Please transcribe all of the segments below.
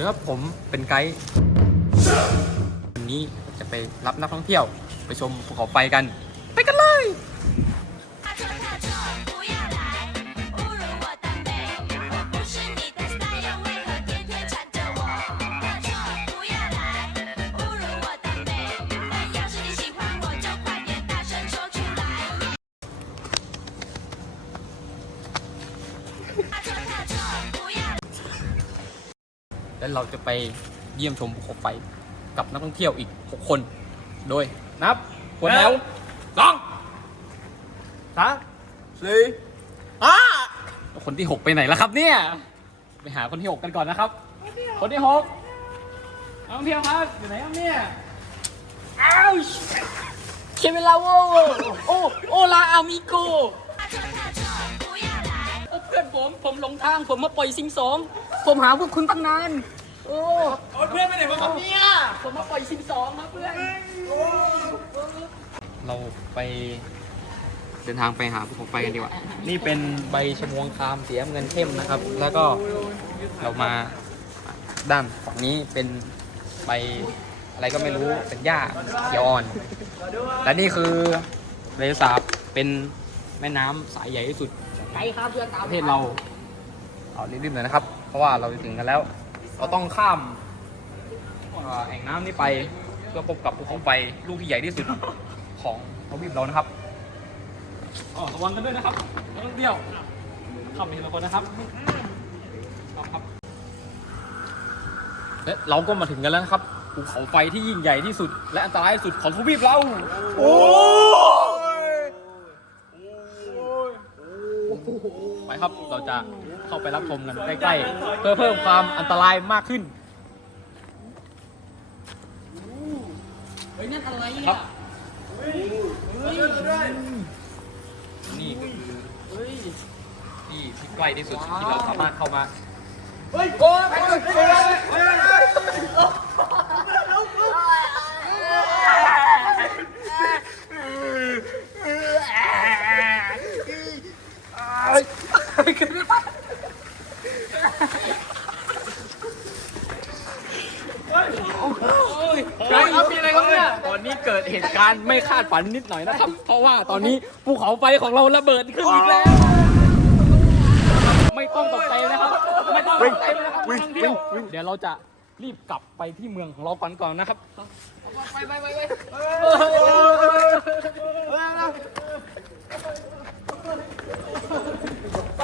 คือว่าผมเป็นไกด์วันนี้จะไปรับนักท่องเที่ยว ไปชมภูเขาไฟกัน ไปกันเลย เราจะไปเยี่ยมชมภูเขาไฟกับนักท่องเที่ยวอีก 6 คน โดยนับคนแล้วสองสามสี่ห้าคนที่ 6 ไปไหนแล้วครับเนี่ย ไปหาคนที่ 6 กันก่อนนะครับ คนที่6นักท่องเที่ยวครับอยู่ไหนครับเนี่ย อ้าวเคเวลาโวโอโอลาอามิโกเพื่อนผม ผมหลงทาง ผมมาปล่อยซิงสอง ผมหาพวกคุณตั้งนาน โอ้เพื่อนไปไหนมาครับเนี่ยผมมาปล่อยซิงสองนะเพื่อนเราไปเดินทางไปหาภูเขาไฟกันดีกว่า นี่เป็นใบชมวงคามสีน้ำเงินเข้มนะครับ แล้วก็เรามาด้านฝั่งนี้เป็นใบอะไรก็ไม่รู้ เป็นหญ้าเขียวอ่อน และนี่คือทะเลสาบเป็นแม่น้ำสายใหญ่ที่สุดไกลครับเพื่อนตามประเทศเรา เอารีบๆหน่อยนะครับ เพราะว่าเราจะถึงกันแล้ว เราต้องข้ามเอ่อแอ่งน้ำนี้ไปเพื่อพบกับภูเขาไฟลูกที่ใหญ่ที่สุดของทวีปเรานะครับอ๋อระวังกันด้วยนะครับนักท่องเที่ยวขับไปทีละคนนะครับครับครับและเราก็มาถึงกันแล้วนะครับภูเขาไฟที่ยิ่งใหญ่ที่สุด และอันตรายที่สุดของทวีปเรา โอ้ ไปครับ เราจะเข้าไปรับชมกันใกล้ๆ เพื่อเพิ่มความอันตรายมากขึ้น เฮ้ยนั่นอะไรครัอะบนี่ก็คือเฮ้ยที่ที่ใกล้ที่สุดที่เราสามารถเข้ามาไก ครับมีอะไรครับเนี่ยตอนนี้เกิดเหตุการณ์ไม่คาดฝันนิดหน่อยนะครับ เพราะว่าตอนนี้ภูเขาไฟของเราระเบิดขึ้นอีกแล้ว ไม่ต้องตกใจนะครับ ไม่ต้องตกใจนะครับทางเที่ยวเดี๋ยวเราจะรีบกลับไปที่เมืองของเราก่อนก่อนนะครับ ไปไปไปไป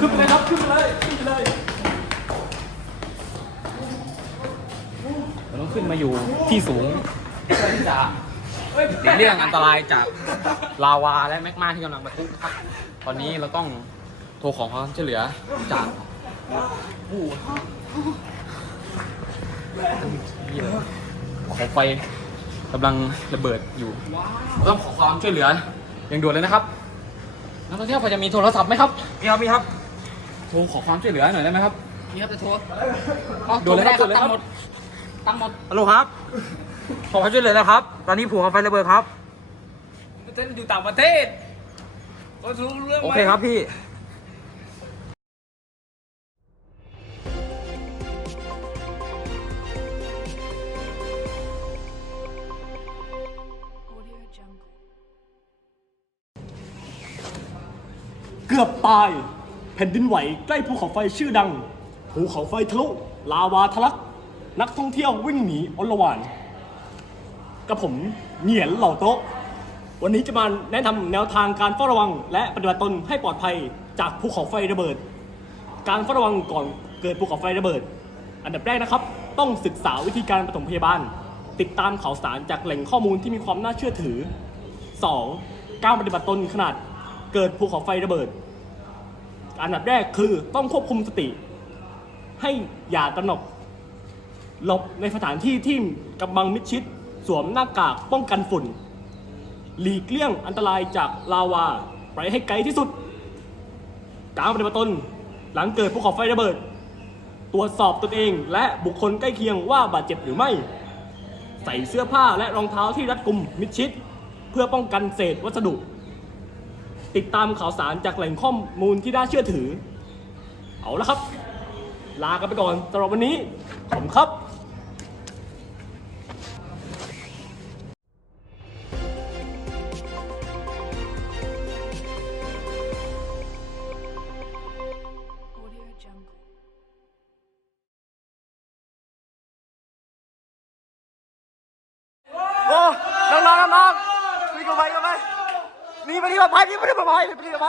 ขึ้นไปเลยครับ ขึ้นไปเลย ขึ้นไปเลยเราต้อง ขึ้นมาอยู่ที่สูงเพื่อที่จะหลีกเลี่ยงอันตรายจากลาวาและแมกมาที่กำลังปะทุนะครับตอนนี้เราต้องโทรขอความช่วยเหลือจากผู้ที่ของไฟกำลังระเบิดอยู่เราต้องขอความช่วยเหลืออย่างด่วนเลยนะครับนักท่องเที่ยวพอจะมีโทรศัพท์ไหมครับมีครับมีครับโทรขอความช่วยเหลือหน่อยได้ไหมครับนี่ครับจะโทรโดนเลยครับโทรโดนเลยไม่ครับได้ตังค์หมด ตังค์หมดฮัลโหลครับ ขอความช่วยเหลือนะครับ ตอนนี้ผูกเอาไฟระเบิดครับฉันอยู่ต่างประเทศก็รู้เรื่องโอเคครับพี่เกือบตาย แผ่นดินไหวใกล้ภูเขาไฟชื่อดัง ภูเขาไฟทะลุ ลาวาทะลัก นักท่องเที่ยววิ่งหนีอลวานกับผมเหงียนเหล่าโต๊ะ วันนี้จะมาแนะนำแนวทางการเฝ้าระวัง และปฏิบัติตนให้ปลอดภัยจากภูเขาไฟระเบิด การเฝ้าระวังก่อนเกิดภูเขาไฟระเบิด อันดับแรกนะครับ ต้องศึกษาวิธีการปฐมพยาบาล ติดตามข่าวสารจากแหล่งข้อมูลที่มีความน่าเชื่อถือ 2. การปฏิบัติตนขนาดเกิดภูเขาไฟระเบิด อันดับแรกคือต้องควบคุมสติ ให้อย่าตระหนก หลบในสถานที่ที่กำบังมิดชิด สวมหน้ากากป้องกันฝุ่น หลีกเลี่ยงอันตรายจากลาวา ไปให้ไกลที่สุด การปฏิบัติตนหลังเกิดภูเขาไฟระเบิด ตรวจสอบตนเองและบุคคลใกล้เคียงว่าบาดเจ็บหรือไม่ ใส่เสื้อผ้าและรองเท้าที่รัดกุมมิดชิด เพื่อป้องกันเศษวัสดุ ติดตามข่าวสารจากแหล่งข้อมูลที่น่าเชื่อถือ เอาละครับ ลากันไปก่อนสำหรับวันนี้ ขอบคุณครับ นี่ไปนี่มาไปนี่ไปนี่มาไปไปนี่มาไป